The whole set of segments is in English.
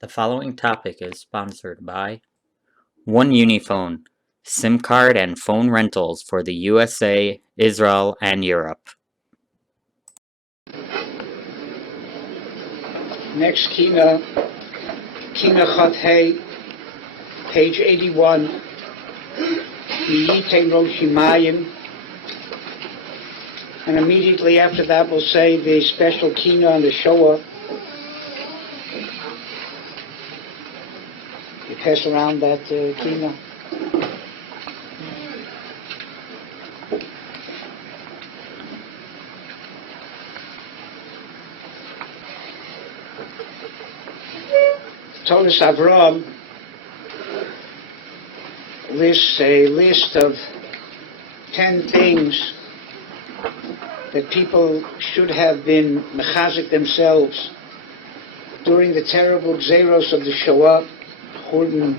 The following topic is sponsored by One Uniphone, SIM card and phone rentals for the USA, Israel, and Europe. Next Kina Chot Hey, page 81. Yiten Roshimayim. And immediately after that we'll say the special Kina on the Shoah. You pass around that Kina. Torah Avram lists a list of 10 things that people should have been mechazik themselves during the terrible gzeros of the Shoah, Churban,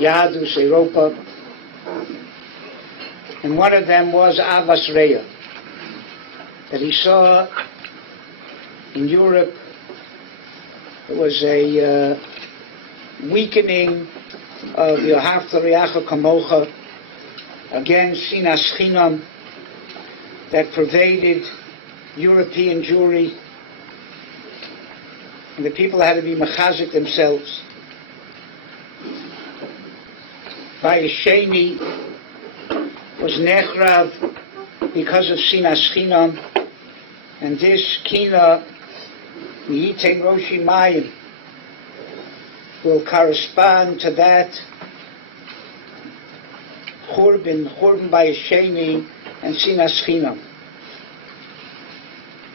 Yadus, Europa. And one of them was Avas Reya, that he saw in Europe. It was a weakening of Yohavta Reacha Kamocha, again Sinas Chinam, that pervaded European Jewry, and the people had to be mechazik themselves. Bayesheni was nechrav because of Sinas Chinam, and this Kina Yiten Roshi Mayim will correspond to that Churban Bayesheni and Sinas Chinam.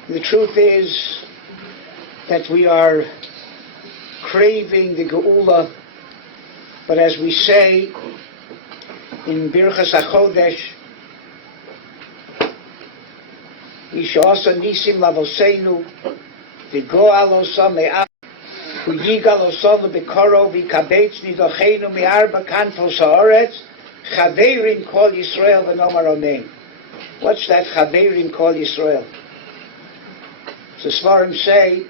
The truth is that we are craving the Geula, but as we say in Birchas HaChodesh, Yishasa Nisim Lavosenu V'go'al osam me'ab V'yigal osam V'koro V'kabetz Nidochenu Me'arba Kanfos Ha'oretz Chaverim Kol Yisrael V'nomar Amen. What's that Chaverim Kol Yisrael? So Svarim say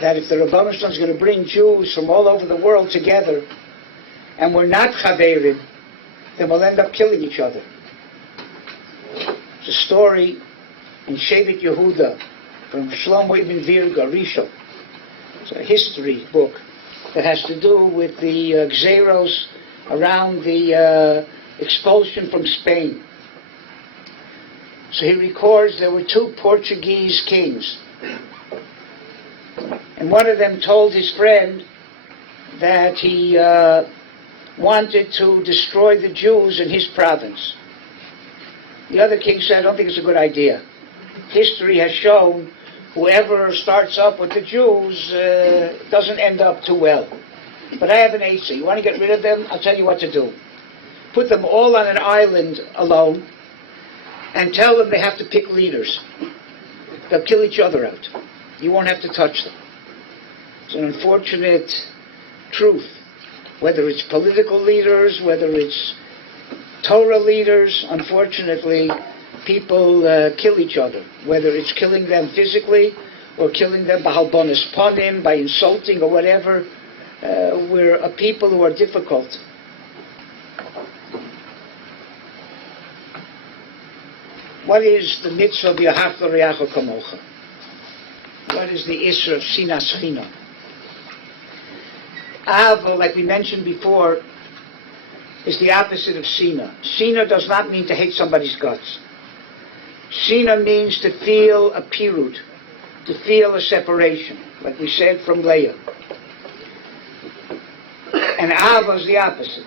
that if the Rebbeinu Shalom is going to bring Jews from all over the world together, and we're not Chaverim, then we'll end up killing each other. It's a story in Shevet Yehuda from Shlomo ibn Virga, Rishon. It's a history book that has to do with the Gzeros around the expulsion from Spain. So he records there were two Portuguese kings, and one of them told his friend that he wanted to destroy the Jews in his province. The other king said, I don't think it's a good idea. History has shown whoever starts up with the Jews doesn't end up too well. But I have an answer. You want to get rid of them? I'll tell you what to do. Put them all on an island alone and tell them they have to pick leaders. They'll kill each other out. You won't have to touch them. It's an unfortunate truth. Whether it's political leaders, whether it's Torah leaders, unfortunately, people kill each other. Whether it's killing them physically or killing them by halbonis panim, by insulting or whatever. We're a people who are difficult. What is the mitzvah of Yohavta Reacha Kamocha? What is the Isra of Sinas Chinam? Ava, like we mentioned before, is the opposite of Sina. Sina does not mean to hate somebody's guts. Sina means to feel a pirut, to feel a separation, like we said from Leah. And Ava is the opposite.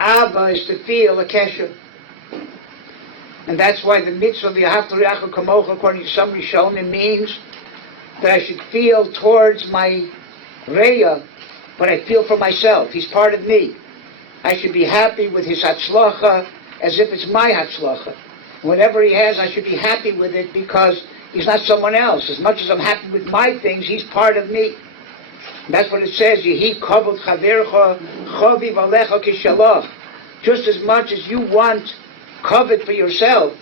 Ava is to feel a kesher. And that's why the mitzvah of Yohavta Reacha Kamocha, according to some Rishonim, means that I should feel towards my Reya what I feel for myself. He's part of me. I should be happy with his hatzlacha as if it's my hatzlacha. Whatever he has, I should be happy with it because he's not someone else. As much as I'm happy with my things, he's part of me. And that's what it says, Yehi kavod chavercha chaviv alecha kishalach. Just as much as you want kavod for yourself,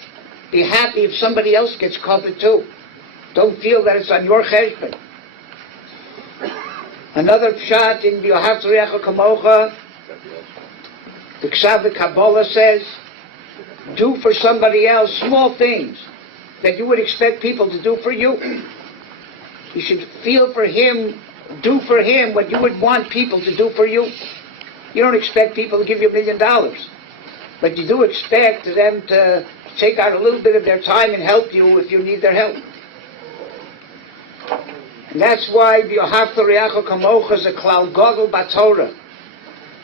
be happy if somebody else gets kavod too. Don't feel that it's on your cheshbon. Another pshat in V'yohavta Re'echa Kamocha, the Ksav the Kabbalah says, do for somebody else small things that you would expect people to do for you. You should feel for him, do for him what you would want people to do for you. You don't expect people to give you $1 million, but you do expect them to take out a little bit of their time and help you if you need their help. And that's why V'yohavta Re'echa Kamocha is a klal gadol b'Torah,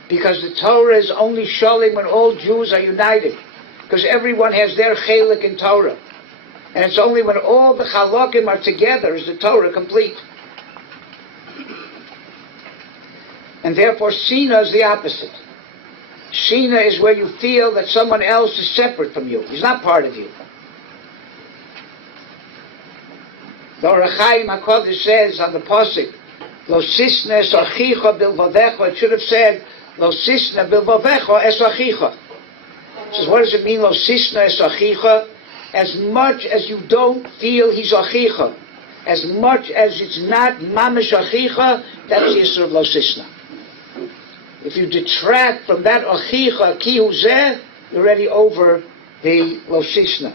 because the Torah is only shalim when all Jews are united, because everyone has their chelik in Torah. And it's only when all the chalokim are together is the Torah complete. And therefore, Sina is the opposite. Sina is where you feel that someone else is separate from you. He's not part of you. The Orach Chaim HaKodesh says on the Pasuk, Lo sisna es achicha bilvavecha. It should have said, Lo sisna bilvavecha es achicha. It says, what does it mean, Lo sisna es achicha? As much as you don't feel he's achicha, as much as it's not mamish achicha, that's the issue of Lo sisna. If you detract from that achicha ki hu zeh, you're already over the Lo sisna.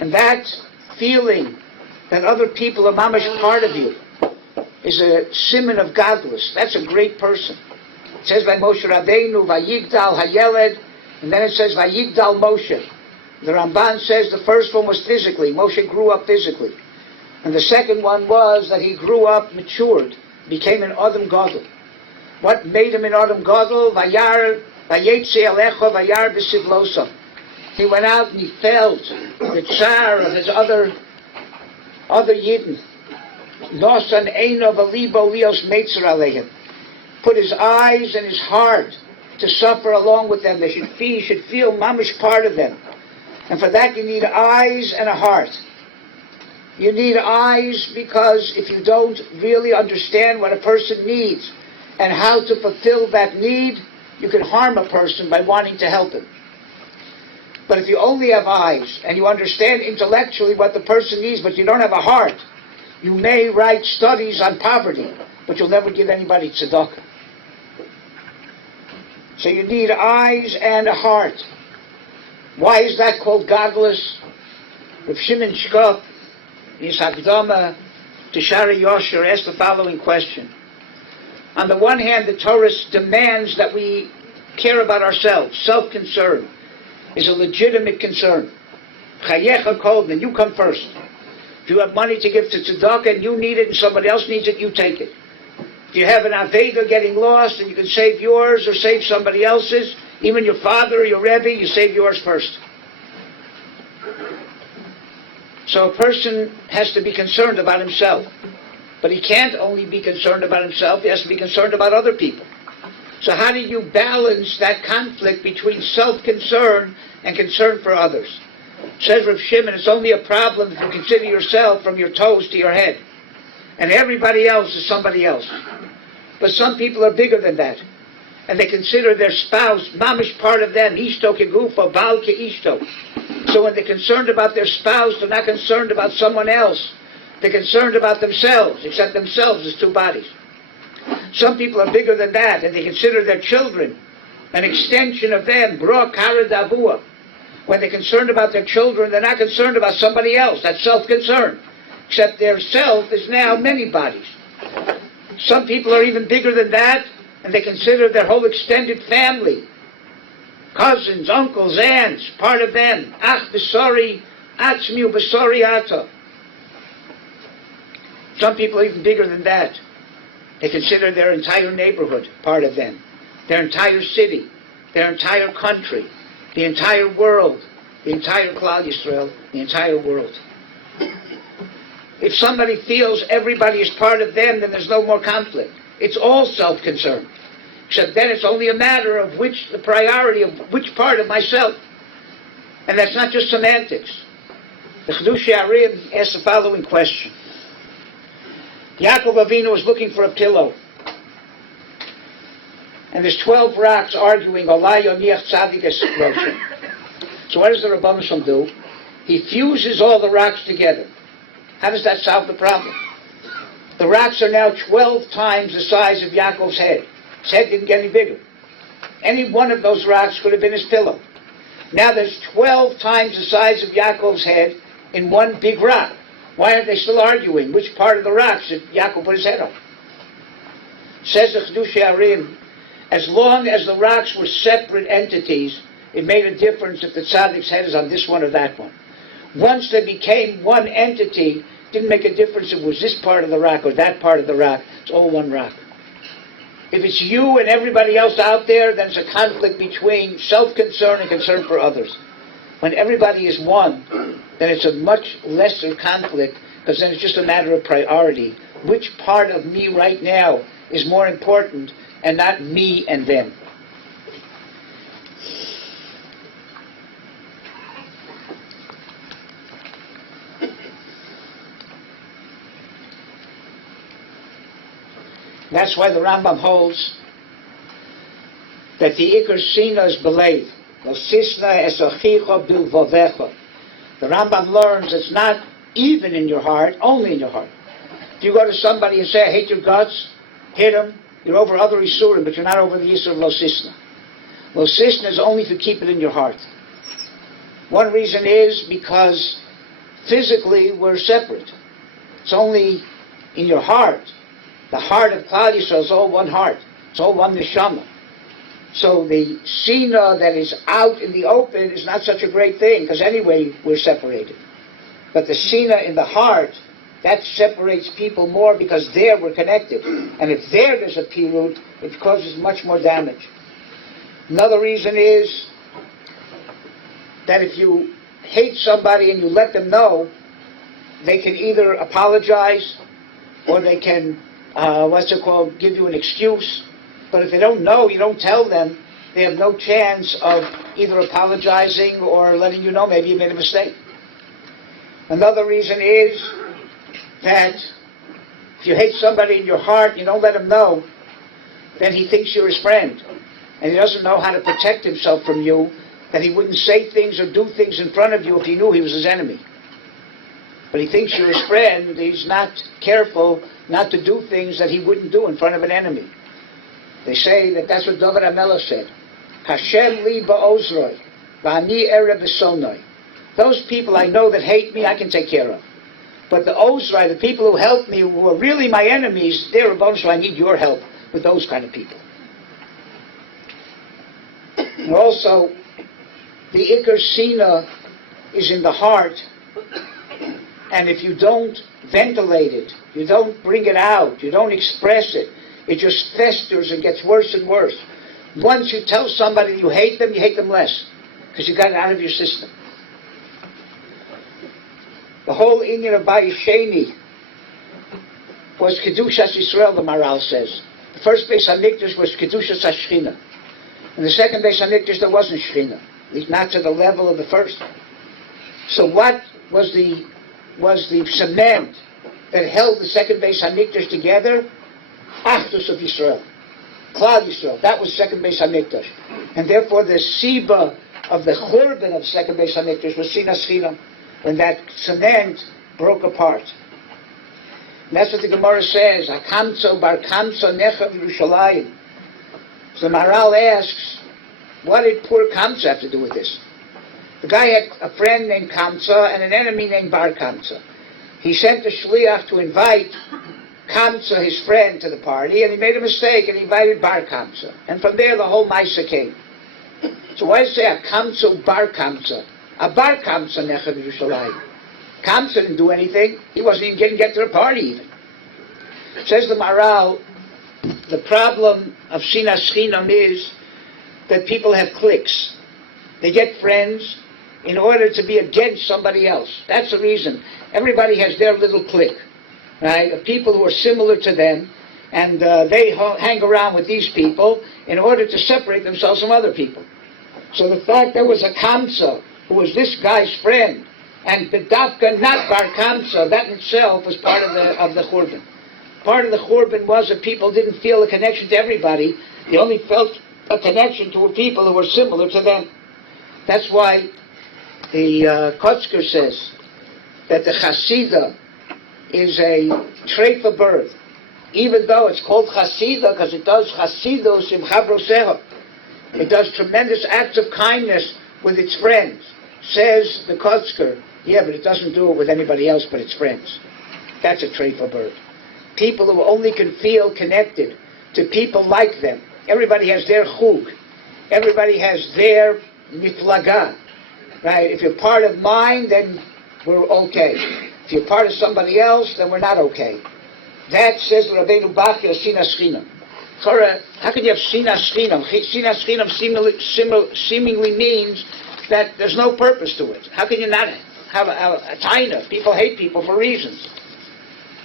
And that feeling that other people are mamish part of you is a siman of godless. That's a great person. It says by Moshe Rabbeinu, Vayigdal Hayeled, and then it says Vayigdal Moshe. The Ramban says the first one was physically. Moshe grew up physically. And the second one was that he grew up, matured, became an Adam Gadol. What made him an Adam Gadol? Vayar, Vayetzi Alecha, Vayar B'Sivlosa. He went out and he felt the tsar of his other Yidden. Nosan Eino V'Libo Lios Meitzer Aleihim. Put his eyes and his heart to suffer along with them. They should feel mamish part of them. And for that you need eyes and a heart. You need eyes because if you don't really understand what a person needs and how to fulfill that need, you can harm a person by wanting to help him. But if you only have eyes and you understand intellectually what the person needs, but you don't have a heart, you may write studies on poverty, but you'll never give anybody tzedakah. So you need eyes and a heart. Why is that called godless? Rav Shimon Shkop, in his Hakdama to Shari Yosher, asked the following question. On the one hand, the Torah demands that we care about ourselves. Self-concern is a legitimate concern. Chayecha kolden, you come first. If you have money to give to tzedakah and you need it and somebody else needs it, you take it. If you have an Aveda getting lost and you can save yours or save somebody else's, even your father or your Rebbe, you save yours first. So a person has to be concerned about himself. But he can't only be concerned about himself, he has to be concerned about other people. So how do you balance that conflict between self-concern and concern for others? Says Rav Shimon, it's only a problem if you consider yourself from your toes to your head. And everybody else is somebody else. But some people are bigger than that. And they consider their spouse, mamish part of them, ishto kegufo, baal ke ishto. So when they're concerned about their spouse, they're not concerned about someone else. They're concerned about themselves, except themselves as two bodies. Some people are bigger than that, and they consider their children an extension of them, bro kara davua. When they're concerned about their children, they're not concerned about somebody else. That's self-concern. Except their self is now many bodies. Some people are even bigger than that, and they consider their whole extended family, cousins, uncles, aunts, part of them. Ach besori atzmiu besori ata. Some people are even bigger than that. They consider their entire neighborhood part of them, their entire city, their entire country, the entire world, the entire Klal Yisrael, the entire world. If somebody feels everybody is part of them, then there's no more conflict. It's all self-concern. Except then it's only a matter of the priority of which part of myself. And that's not just semantics. The Chidushei HaRim asks the following question. Yaakov Avinu was looking for a pillow. And there's 12 rocks arguing, Olai Yoniach Tzadik Es Roshem. So what does the Rebbeinu Shalom do? He fuses all the rocks together. How does that solve the problem? The rocks are now 12 times the size of Yaakov's head. His head didn't get any bigger. Any one of those rocks could have been his pillow. Now there's 12 times the size of Yaakov's head in one big rock. Why are they still arguing? Which part of the rock should Yaakov put his head on? Says the Chedush Arim, as long as the rocks were separate entities, it made a difference if the tzaddik's head is on this one or that one. Once they became one entity, it didn't make a difference if it was this part of the rock or that part of the rock. It's all one rock. If it's you and everybody else out there, then it's a conflict between self-concern and concern for others. When everybody is one, then it's a much lesser conflict, because then it's just a matter of priority. Which part of me right now is more important, and not me and them? That's why the Rambam holds that the Iker Sina is believed. The Rambam learns it's not even in your heart, only in your heart. If you go to somebody and say, I hate your guts, hit him, you're over other Isurim, but you're not over the Isur of Lo Sisna. Lo Sisna is only to keep it in your heart. One reason is because physically we're separate. It's only in your heart. The heart of Klal Yisrael is all one heart. It's all one neshama. So the Sina that is out in the open is not such a great thing, because anyway we're separated. But the Sina in the heart, that separates people more, because there we're connected. And if there's a pirut, it causes much more damage. Another reason is that if you hate somebody and you let them know, they can either apologize or they can give you an excuse. But if they don't know, you don't tell them, they have no chance of either apologizing or letting you know maybe you made a mistake. Another reason is that if you hate somebody in your heart, you don't let him know, then he thinks you're his friend. And he doesn't know how to protect himself from you, that he wouldn't say things or do things in front of you if he knew he was his enemy. But he thinks you're his friend, he's not careful not to do things that he wouldn't do in front of an enemy. They say that that's what David HaMelech said. Hashem li ba'ozroi, v'ani ere b'sonoi. Those people I know that hate me, I can take care of. But the Ozrai, the people who help me, who are really my enemies, they're a bonus, so I need your help with those kind of people. And also, the Iker Sina is in the heart, and if you don't ventilate it, you don't bring it out, you don't express it, it just festers and gets worse and worse. Once you tell somebody you hate them less, because you got it out of your system. The whole Inyan of Bayis Sheni was Kedushas Yisrael, the Maral says. The first Beis HaMikdash was Kedushas HaShechina. And the second Beis HaMikdash, there wasn't Shechina, at least not to the level of the first. So what was the cement that held the second Beis HaMikdash together? Achdus of Yisrael. Klal Yisrael. That was second Beis HaMikdash. And therefore the Siba of the Churban of second Beis HaMikdash was Sinas Chinam, when that cement broke apart. And that's what the Gemara says, Akamtso bar kamtso nechav Yerushalayim. So the Maharal asks, what did poor Kamtsa have to do with this? The guy had a friend named Kamtsa and an enemy named Bar Kamtsa. He sent a shliach to invite Kamtsa, his friend, to the party, and he made a mistake and he invited Bar Kamtsa. And from there the whole Maisa came. So why say a Kamtsa Bar Kamtsa? A Bar Kamtsa Nechav Yerushalayim. Kamtsa didn't do anything. He wasn't even get to the party even. Says the Maharal, the problem of Sinas Chinam is that people have cliques. They get friends in order to be against somebody else. That's the reason. Everybody has their little clique, right? Of people who are similar to them, and they hang around with these people in order to separate themselves from other people. So the fact there was a Kamsa who was this guy's friend, and Bedavka not Bar Kamsa, that in itself was part of the Churban. Part of the Churban was that people didn't feel a connection to everybody. They only felt a connection to people who were similar to them. That's why the Kotzker says that the Hasidah is a treifa bird. Even though it's called chasida, because it does chasidus im chavroseha. It does tremendous acts of kindness with its friends. Says the Kotzker, yeah, but it doesn't do it with anybody else but its friends. That's a treifa bird. People who only can feel connected to people like them. Everybody has their chug. Everybody has their miflaga. Right? If you're part of mine, then we're okay. If you're part of somebody else, then we're not okay. That says Rabbeinu Bachya Sinas Chinam. Torah, how can you have Sinas Chinam? Sinas Chinam seemingly means that there's no purpose to it. How can you not have a taina? People hate people for reasons.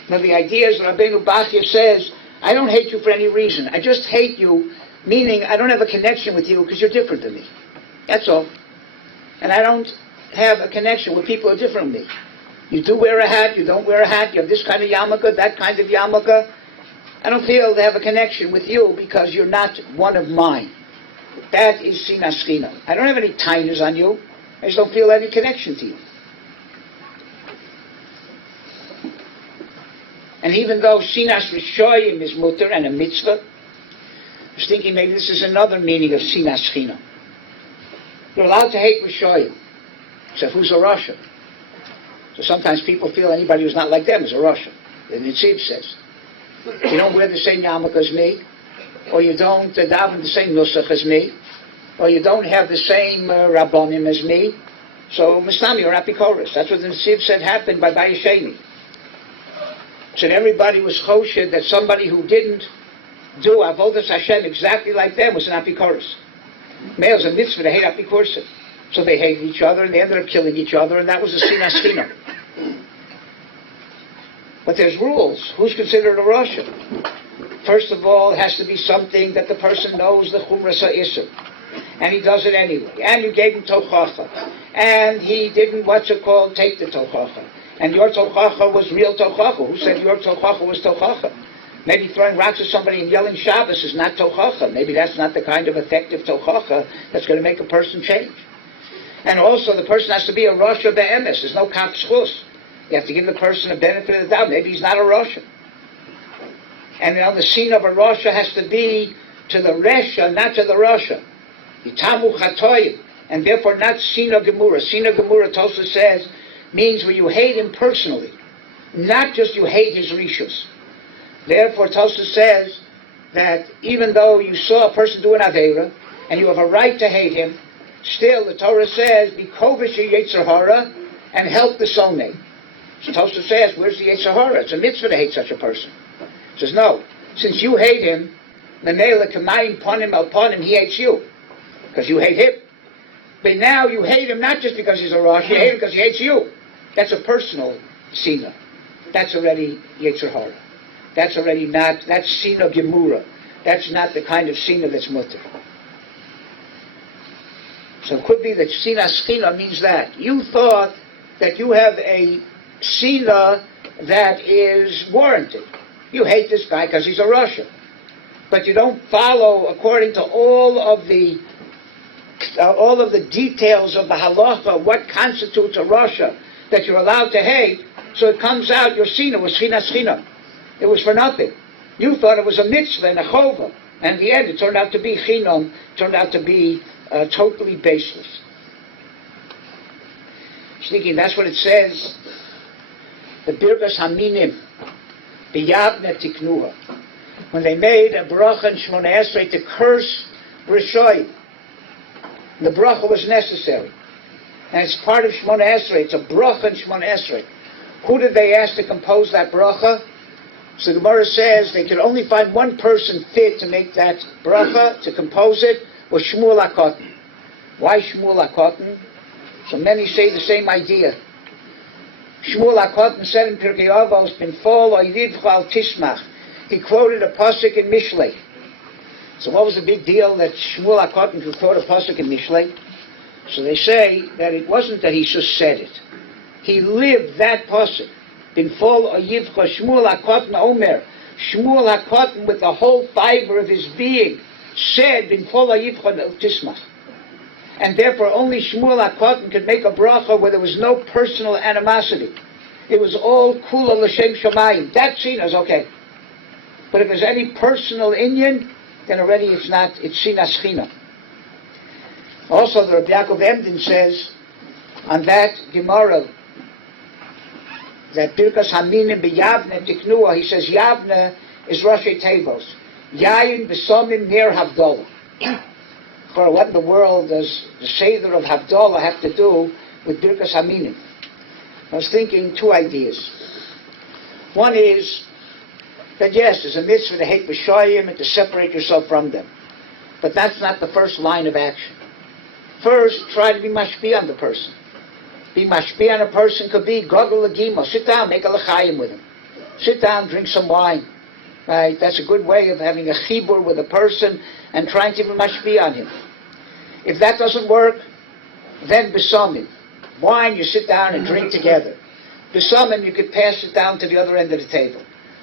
Now the idea is Rabbeinu Bachya says, I don't hate you for any reason. I just hate you, meaning I don't have a connection with you because you're different than me. That's all. And I don't have a connection with people who are different than me. You do wear a hat, you don't wear a hat, you have this kind of yarmulke, that kind of yarmulke. I don't feel to have a connection with you because you're not one of mine. That is sinas chinam. I don't have any tainas on you. I just don't feel any connection to you. And even though sinas rishoyim is mutter and a mitzvah, I was thinking maybe this is another meaning of sinas chinam. You're allowed to hate rishoyim, except who's a Rasha. So sometimes people feel anybody who's not like them is a Rasha. The Nitziv says, you don't wear the same yarmulke as me, or you don't daven the same nusach as me, or you don't have the same rabbonim as me, so Mistami or Apikoros. That's what the Nitziv said happened by Bayesheni. Said everybody was choshed that somebody who didn't do Avodas Hashem exactly like them was an Apikoros. Males a mitzvah to hate Apikoros. So they hated each other, and they ended up killing each other, and that was a sinas chinam. But there's rules. Who's considered a Rasha? First of all, it has to be something that the person knows the chumras ha'isur, and he does it anyway. And you gave him tochacha, and he didn't, take the tochacha. And your tochacha was real tochacha. Who said your tochacha was tochacha? Maybe throwing rocks at somebody and yelling Shabbos is not tochacha. Maybe that's not the kind of effective tochacha that's going to make a person change. And also, the person has to be a Rasha be'emes. There's no kap schus. You have to give the person a benefit of the doubt. Maybe he's not a Rasha. And the scene of a Rasha has to be to the Resha, not to the Rasha. Yitamu chatoyim. And therefore not Sina Gemura. Sina Gemura, Tosa says, means where you hate him personally. Not just you hate his rishus. Therefore, Tosa says that even though you saw a person do an Aveira, and you have a right to hate him, still, the Torah says, be kovish yetzer hara and help the soulmate. So Tosha says, where's the yetzer hara? It's a mitzvah to hate such a person. He says, no. Since you hate him, memela kamayim ponim al ponim, he hates you. Because you hate him. But now you hate him not just because he's a Rosh, you hate him because he hates you. That's a personal sina. That's already yetzer hara. That's already not, that's sina gemura. That's not the kind of sina that's mutter. So it could be that sinas china means that. You thought that you have a sina that is warranted. You hate this guy because he's a Rasha. But you don't follow according to all of the details of the halacha, what constitutes a Rasha that you're allowed to hate. So it comes out your sina was sinas china. It was for nothing. You thought it was a mitzvah and a chova. And in the end it turned out to be chinam, turned out to be totally baseless. Thinking that's what it says. The Birkas Haminim, B'yavne Tiknuha. When they made a bracha in Shmoneh Esrei to curse Rishoyim, the bracha was necessary. And it's part of Shmoneh Esrei. It's a bracha in Shmoneh Esrei. Who did they ask to compose that bracha? So the Gemara says they could only find one person fit to make that bracha, to compose it, was Shmuel HaKotten. Why Shmuel HaKotten? So many say the same idea. Shmuel HaKotten said in Pirkei Avos, Binfol Oydivcha al Tismach. He quoted a pasuk in Mishlei. So what was the big deal that Shmuel HaKotten could quote a pasuk in Mishlei? So they say that it wasn't that he just said it. He lived that pasuk. Binfol Oydivcha Shmuel HaKotten Omer. Shmuel HaKotten, with the whole fiber of his being, said Binfol Oydivcha al Tismach. And therefore only Shmuel HaKotten could make a bracha where there was no personal animosity. it was all kula l'shem shamayim. That sinas okay. But if there's any personal inyan, then already it's not. It's sinas china. Also, the Rabbi Yaakov Emden says on that Gemara that Birkas Haminim b'Yavne Tiknua. He says Yavne is Rashi Tevos. Yayin b'Somim near Havdalah. For what in the world does the Seder of Havdalah have to do with Birkas Haminim? I was thinking two ideas. One is that yes, there's a mitzvah to hate b'shoyim and to separate yourself from them. But that's not the first line of action. First, try to be mashpi on the person. Be mashpi on a person could be gogol l'gimo. Sit down, make a l'chaim with him. Sit down, drink some wine. Right? That's a good way of having a chibur with a person and trying to be mashpi on him. If that doesn't work, then besamim. Wine, you sit down and drink together. Besamim, you could pass it down to the other end of the table.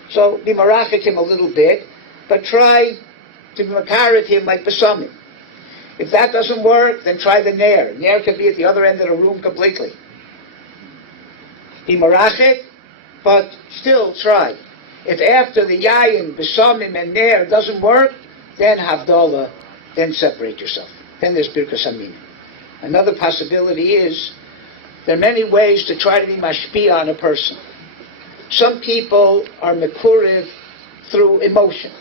So be marachik him a little bit, but try to be makaret him like besamim. If that doesn't work, then try the nair. Nair could be at the other end of the room completely. Be marachik, but still try. If after the yayin, besamim, and nair doesn't work, then havdalah, then separate yourself. Then there's birkas hamim. Another possibility is there are many ways to try to be mashpia on a person. Some people are mekuriv through emotion.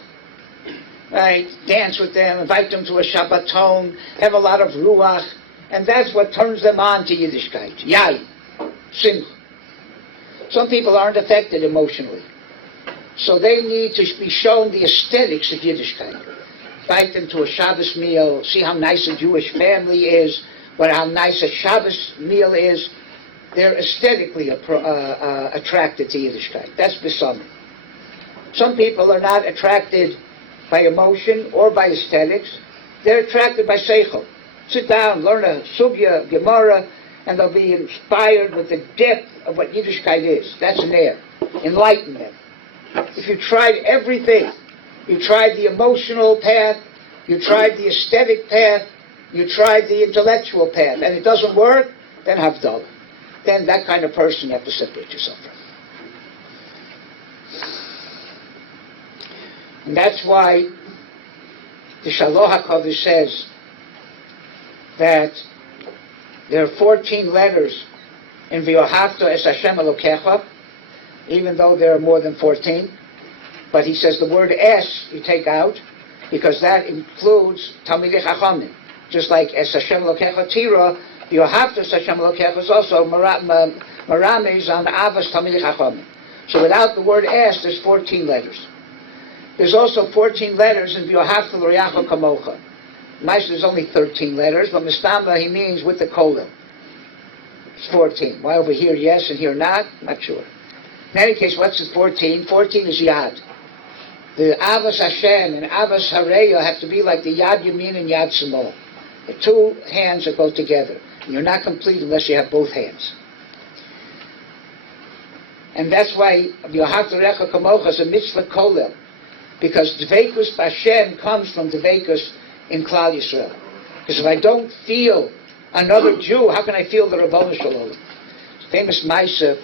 Right? Dance with them, invite them to a Shabbaton, have a lot of ruach, and that's what turns them on to Yiddishkeit. Yayin, simcha. Some people aren't affected emotionally. So they need to be shown the aesthetics of Yiddishkeit. Invite them to a Shabbos meal, see how nice a Jewish family is, but how nice a Shabbos meal is. They're aesthetically attracted to Yiddishkeit. That's besamim. Some people are not attracted by emotion or by aesthetics. They're attracted by seichel. Sit down, learn a sugya, gemara, and they'll be inspired with the depth of what Yiddishkeit is. That's an air. Enlighten them. If you tried everything, you tried the emotional path, you tried the aesthetic path, you tried the intellectual path, and it doesn't work, then havdalah. Then that kind of person you have to separate yourself from. And that's why the Shaloh HaKadosh says that there are 14 letters in V'yohavta es Hashem Elokecha, even though there are more than 14. But he says the word es you take out, because that includes Talmidei Chachamim. Just like es Hashem Elokecha Tira, V'yohavta es Hashem Elokecha is also Marames on Avas Talmidei Chachamim. So without the word es, there's 14 letters. There's also 14 letters in V'yohavta l'Reacha Kamocha. Nice, there's only 13 letters, but Mistamba he means with the kolim. It's 14. Why over here yes and here not? Not sure. In any case, what's the 14? 14 is Yad. The Avas Hashem and Avas Hareya have to be like the Yad Yamin and Yad Shemol. The two hands that go together. You're not complete unless you have both hands. And that's why V'yohavta l'Reacha Kamocha is a mitzvah kolim. Because Dveikus B'Hashem comes from Dveikus in Klal Yisrael. Because if I don't feel another Jew, how can I feel the Rabbanu Shalom? Famous Maisa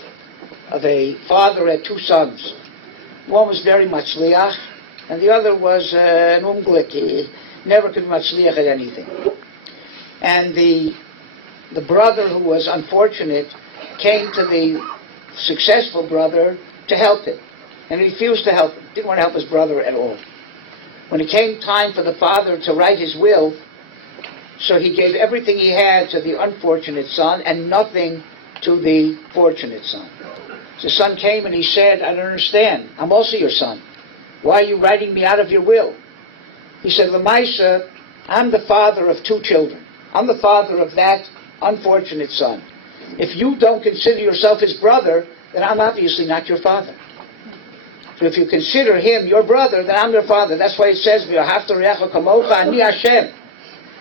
of a father had two sons. One was very matzliach, and the other was an umglik. He never could be matzliach at anything. And the brother who was unfortunate came to the successful brother to help him. And he refused to help him. Didn't want to help his brother at all. When it came time for the father to write his will, so he gave everything he had to the unfortunate son and nothing to the fortunate son. The son came and he said, I don't understand. I'm also your son. Why are you writing me out of your will? He said, Lamaisa, I'm the father of two children. I'm the father of that unfortunate son. If you don't consider yourself his brother, then I'm obviously not your father. So if you consider him your brother, then I'm your father. That's why it says, V'yohavta l'Reacha Kamocha ani Hashem.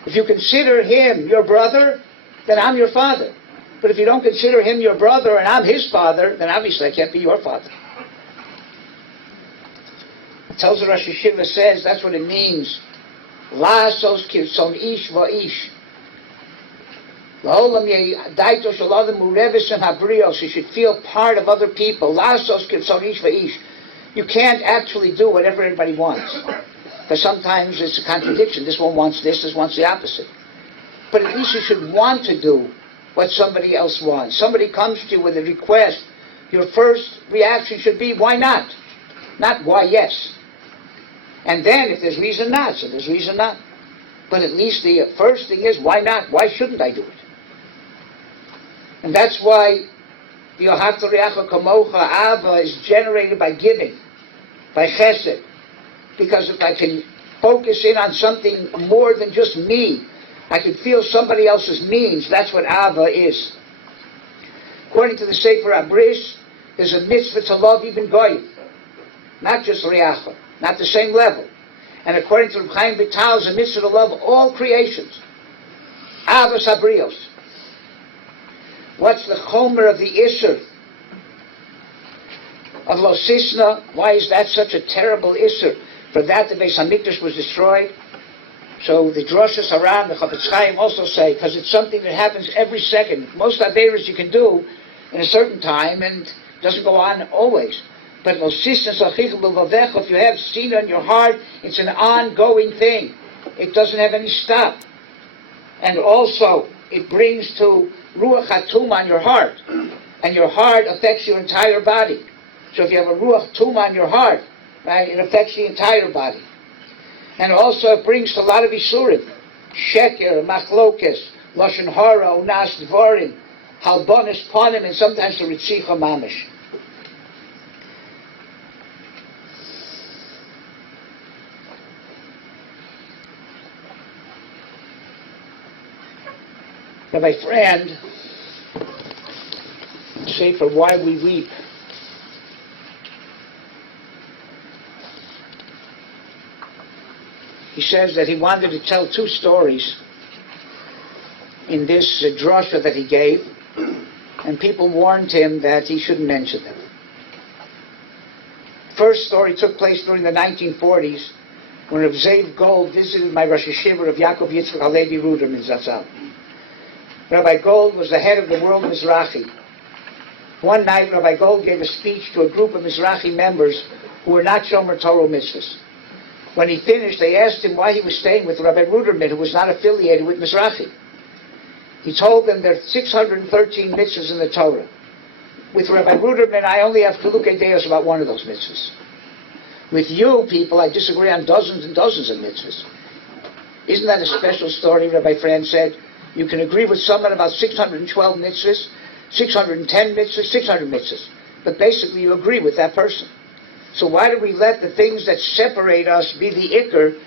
If you consider him your brother, then I'm your father. But if you don't consider him your brother and I'm his father, then obviously I can't be your father. It tells the Rosh Yeshiva says that's what it means. La'asos kirtzon ish va'ish. You should feel part of other people. You can't actually do whatever everybody wants. Because sometimes it's a contradiction. This one wants this wants the opposite. But at least you should want to do what somebody else wants. Somebody comes to you with a request, your first reaction should be, why not? Not why yes. And then if there's reason not, so there's reason not. But at least the first thing is, why not? Why shouldn't I do it? And that's why the Ohavta Reacha Kamocha Ava is generated by giving, by chesed. Because if I can focus in on something more than just me, I can feel somebody else's means. That's what Ava is. According to the Sefer Abris, there's a mitzvah to love even Goyim, not just Reacha, not the same level. And according to Reb Chaim Vital, there's a mitzvah to love all creations. Avos Abrios. What's the chomer of the Isser of Lo Sisna? Why is that such a terrible Isser? For that the Beis Hamikdash was destroyed. So the Droshas Haran, the Chafetz Chaim also say, because it's something that happens every second. Most Averas you can do in a certain time, and it doesn't go on always. But Lo Sisna Sachicha B'Vavecha, if you have Sina in your heart, it's an ongoing thing. It doesn't have any stop. And also, it brings to Ruach HaTum on your heart. And your heart affects your entire body. So if you have a Ruach Tum on your heart, right, it affects the entire body. And also it brings to a lot of Isurim. Sheker, Machlokes, Lashon Hara, Unas Dvorim, Halbonis Ponim, and sometimes the Ritzicha Mamish. Now, my friend, say for why we weep. He says that he wanted to tell two stories in this drasha that he gave, and people warned him that he shouldn't mention them. First story took place during the 1940s when Rav Zev Gold visited my Rosh Hashiva of Yaakov Yitzchak Halevi Ruderman Zatzal. Rabbi Gold was the head of the World Mizrahi. One night, Rabbi Gold gave a speech to a group of Mizrahi members who were not Shomer Torah mitzvahs. When he finished, they asked him why he was staying with Rabbi Ruderman, who was not affiliated with Mizrahi. He told them there are 613 mitzvahs in the Torah. With Rabbi Ruderman, I only have Chilukei Deos about one of those mitzvahs. With you people, I disagree on dozens and dozens of mitzvahs. Isn't that a special story? Rabbi Fran said, you can agree with someone about 612 mitzvahs, 610 mitzvahs, 600 mitzvahs. But basically you agree with that person. So why do we let the things that separate us be the ikr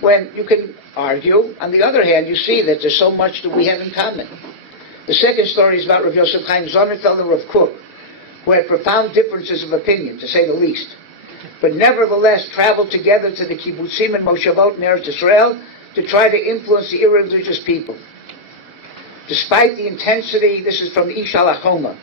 when you can argue? On the other hand, you see that there's so much that we have in common. The second story is about Rav Yosef Chaim Sonnenfeld and Rav Kook, who had profound differences of opinion, to say the least, but nevertheless traveled together to the kibbutzim and moshavot in Eretz Israel to try to influence the irreligious people. Despite the intensity, this is from Ish HaLachoma,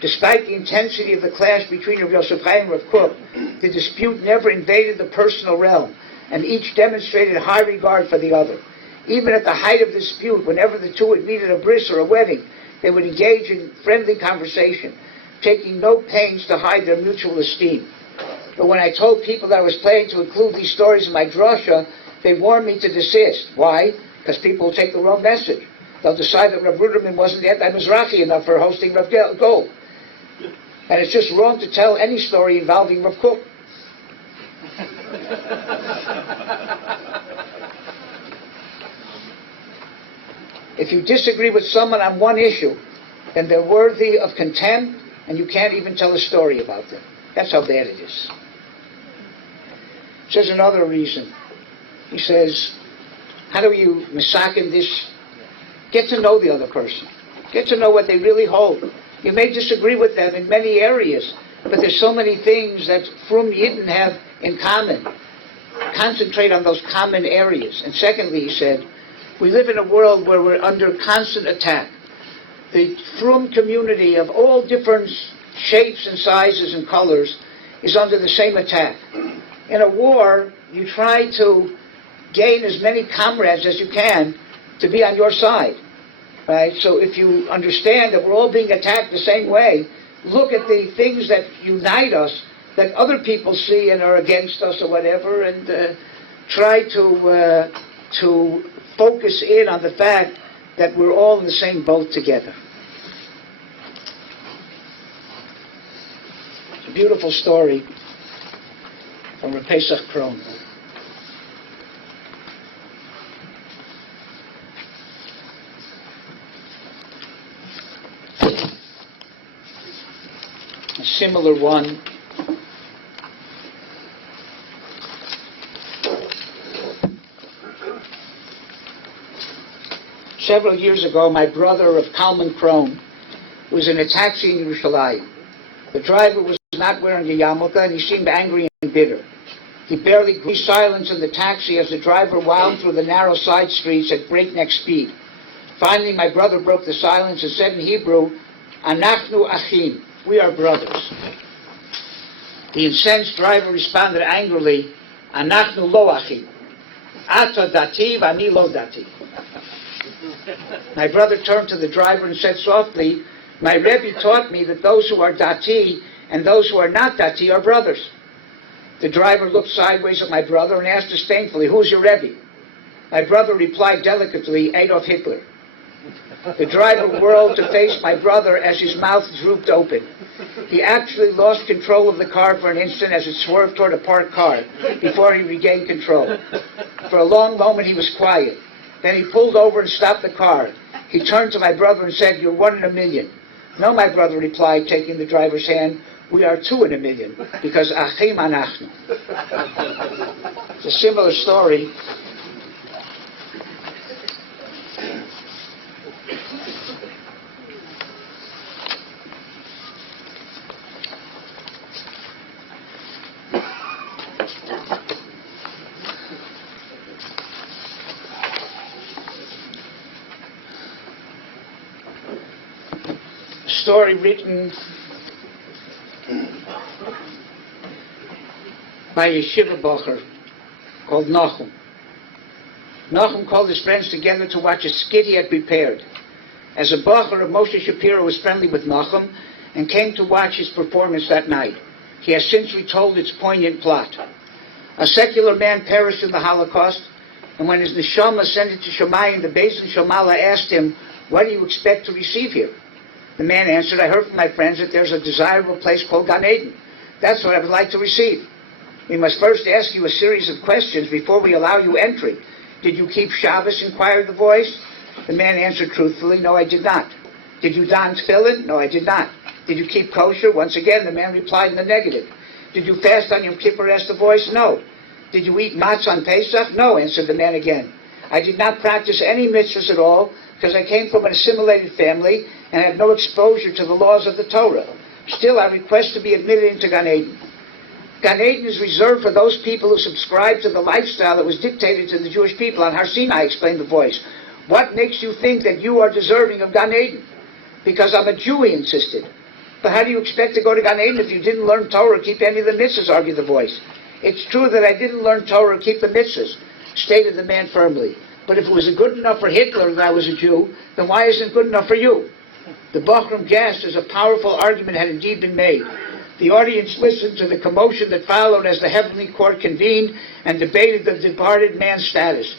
despite the intensity of the clash between Rav Yosef Chaim and Rav Kook, the dispute never invaded the personal realm, and each demonstrated high regard for the other. Even at the height of the dispute, whenever the two would meet at a bris or a wedding, they would engage in friendly conversation, taking no pains to hide their mutual esteem. But when I told people that I was planning to include these stories in my drasha, they warned me to desist. Why? Because people will take the wrong message. They'll decide that Rav Ruderman wasn't anti-Mizrahi enough for hosting Rav Gold. And it's just wrong to tell any story involving Rav Kook. If you disagree with someone on one issue, then they're worthy of contempt, and you can't even tell a story about them. That's how bad it is. Says another reason. He says, how do you misakin this? Get to know the other person. Get to know what they really hold. You may disagree with them in many areas, but there's so many things that Frum Yidden have in common. Concentrate on those common areas. And secondly, he said, we live in a world where we're under constant attack. The Frum community of all different shapes and sizes and colors is under the same attack. In a war, you try to gain as many comrades as you can to be on your side. right? So if you understand that we're all being attacked the same way, look at the things that unite us that other people see and are against us or whatever, and try to focus in on the fact that we're all in the same boat together. It's a beautiful story from Rav Pesach Kron. A similar one several years ago. My brother of Kalman Kron was in a taxi in Yerushalayim. The driver was not wearing a yarmulke and he seemed angry and bitter. He barely grew silence in the taxi as the driver wound through the narrow side streets at breakneck speed. Finally, my brother broke the silence and said in Hebrew, "Anachnu achim," we are brothers. The incensed driver responded angrily, "Anachnu lo achim. Ata dati v'ani lo dati." My brother turned to the driver and said softly, "My Rebbe taught me that those who are dati and those who are not dati are brothers." The driver looked sideways at my brother and asked disdainfully, "Who's your Rebbe?" My brother replied delicately, "Adolf Hitler." The driver whirled to face my brother as his mouth drooped open. He actually lost control of the car for an instant as it swerved toward a parked car before he regained control. For a long moment he was quiet. Then he pulled over and stopped the car. He turned to my brother and said, "You're 1 in a million." "No," my brother replied, taking the driver's hand, "we are 2 in a million, because achim anachnu." It's a similar story. Story written by a yeshiva bocher called Nachum. Nachum called his friends together to watch a skit he had prepared. As a bocher, Moshe Shapiro was friendly with Nachum and came to watch his performance that night. He has since retold its poignant plot. A secular man perished in the Holocaust, and when his neshama ascended to Shemayim, the Beis Din Shamala asked him, "What do you expect to receive here?" The man answered, "I heard from my friends that there's a desirable place called Gan Eden. That's what I would like to receive. We must first ask you a series of questions before we allow you entry. Did you keep Shabbos?" inquired the voice. The man answered truthfully, "No, I did not." "Did you don tefillin?" "No, I did not." "Did you keep kosher?" Once again, the man replied in the negative. "Did you fast on Yom Kippur?" asked the voice. "No." "Did you eat matzah on Pesach?" "No," answered the man again. "I did not practice any mitzvahs at all because I came from an assimilated family and had no exposure to the laws of the Torah. Still, I request to be admitted into Gan Eden." Gan Eden is reserved for those people who subscribe to the lifestyle that was dictated to the Jewish people on Har Sinai, explained the voice. "What makes you think that you are deserving of Gan Eden?" "Because I'm a Jew," he insisted. "But how do you expect to go to Gan Eden if you didn't learn Torah or keep any of the mitzvahs?" argued the voice. "It's true that I didn't learn Torah or keep the mitzvahs," stated the man firmly. "But if it was good enough for Hitler that I was a Jew, then why isn't it good enough for you?" The Bochum gasped as a powerful argument had indeed been made. The audience listened to the commotion that followed as the heavenly court convened and debated the departed man's status.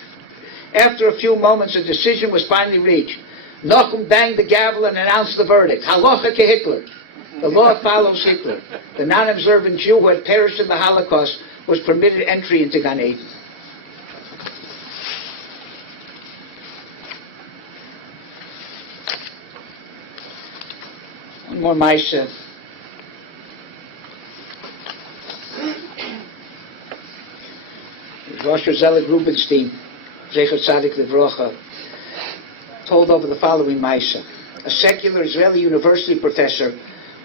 After a few moments, a decision was finally reached. Nachum banged the gavel and announced the verdict. Halacha ke Hitler. The law follows Hitler. The non-observant Jew who had perished in the Holocaust was permitted entry into Gan Eden. One more Maisa. Rosh Zelig Rubinstein, Zecher Tzadik Livrocha, told over the following Maisa. A secular Israeli university professor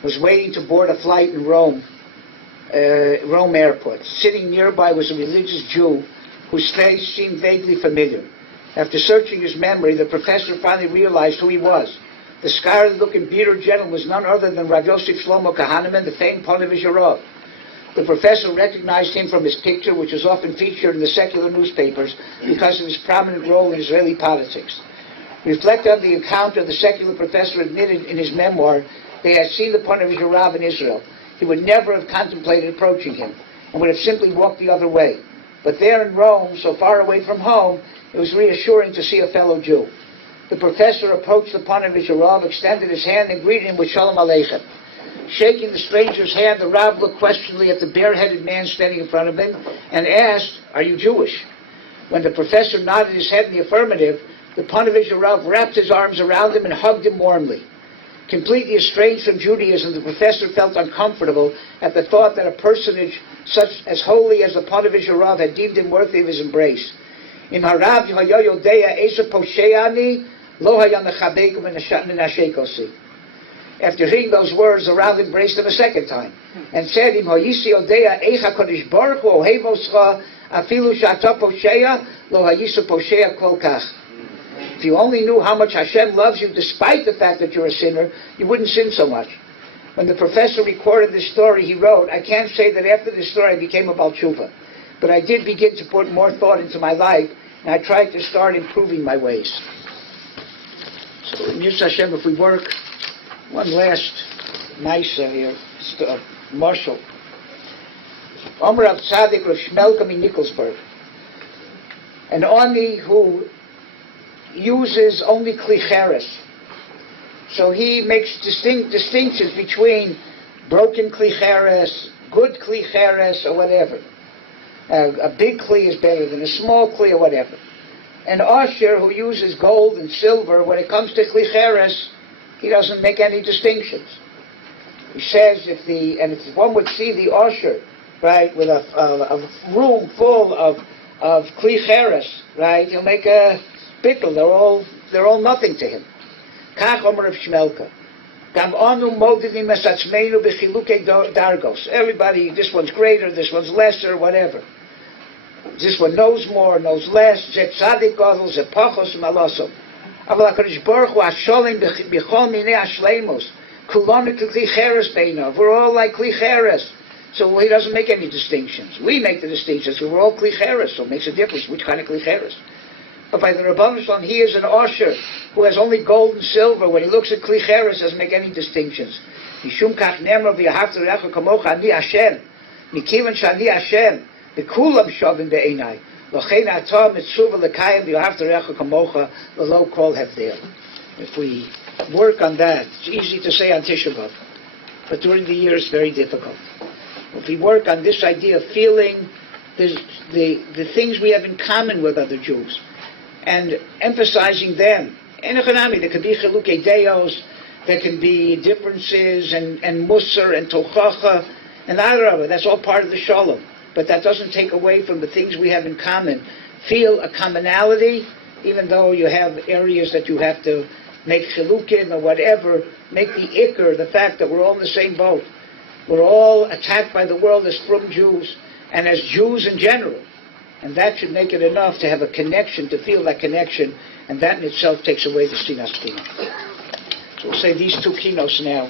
was waiting to board a flight in Rome airport. Sitting nearby was a religious Jew whose face seemed vaguely familiar. After searching his memory, the professor finally realized who he was. The scholarly-looking bearded gentleman was none other than Rav Yosef Shlomo Kahaneman, the famed Ponevezh HaRav. The professor recognized him from his picture, which was often featured in the secular newspapers because of his prominent role in Israeli politics. Reflect on the encounter the secular professor admitted in his memoir they had seen the Ponevezher Rav in Israel. He would never have contemplated approaching him and would have simply walked the other way. But there in Rome, so far away from home, it was reassuring to see a fellow Jew. The professor approached the Ponevezher Rav, extended his hand and greeted him with Shalom Aleichem. Shaking the stranger's hand, the Rav looked questioningly at the bareheaded man standing in front of him and asked, "Are you Jewish?" When the professor nodded his head in the affirmative, the Ponevezher Rav wrapped his arms around him and hugged him warmly. Completely estranged from Judaism, the professor felt uncomfortable at the thought that a personage such as holy as the Ponevezher Rav had deemed him worthy of his embrace. In HaRav Yodea Esa Posheani Lo Haya Mechabek Menashekosi. After hearing those words, the Rav embraced him a second time and said, "Im Hayisi Odea Eicha Kodesh Baruch Hu Ohel Wosk Afilu Shata Posheya Lo Hayisu Posheya Kol Kach." If you only knew how much Hashem loves you despite the fact that you're a sinner, you wouldn't sin so much. When the professor recorded this story, he wrote, "I can't say that after this story I became a Baal Tshuva, but I did begin to put more thought into my life, and I tried to start improving my ways." So in Yus Hashem, if we work, one last nice here, Marshall. HaRav Tzaddik Rav Shmelka in Nikolsburg. An Oni who uses only klicheres. So he makes distinctions between broken klicheres, good klicheres, or whatever. A big kli is better than a small kli, or whatever. An usher who uses gold and silver, when it comes to klicheres, he doesn't make any distinctions. He says if one would see the usher, right, with a room full of klicheres, right, he'll make a bittul. They're all nothing to him. Kach Omer of Shmelka. Gam anu modidim esatzmeinu b'chilukei dargos. Everybody, this one's greater, this one's lesser, whatever. This one knows more, knows less. Zet tzadik gadol, zet pachos malasom. Aval HaKadosh Baruch Hu hasholim b'chol minei hashleimus. Kulanu klicheres beinav. We're all like klicheres. So he doesn't make any distinctions. We make the distinctions. We're all klicheres, so it makes a difference which kind of klicheres. But by the Rabban Shalom, he is an usher who has only gold and silver. When he looks at klicheres, doesn't make any distinctions. Mishum kach nemra v'yahavta recha kamocha ani Hashem. Mikivan shani Hashem. B'kulam shavim be'enai. L'chein atah mitzuva l'kayim v'yahavta recha kamocha l'lo kol hevdel. If we work on that, it's easy to say on Tisha B'Av, but during the year it's very difficult. If we work on this idea of feeling the things we have in common with other Jews, and emphasizing them. There can be chilukei deos, there can be differences, and musar, and tochacha, and HaRav. That's all part of the shalom. But that doesn't take away from the things we have in common. Feel a commonality, even though you have areas that you have to make chilukim or whatever, make the ikr, the fact that we're all in the same boat. We're all attacked by the world as frum Jews, and as Jews in general. And that should make it enough to have a connection, to feel that connection, and that in itself takes away the sinas kina. So we'll say these two kinnos now.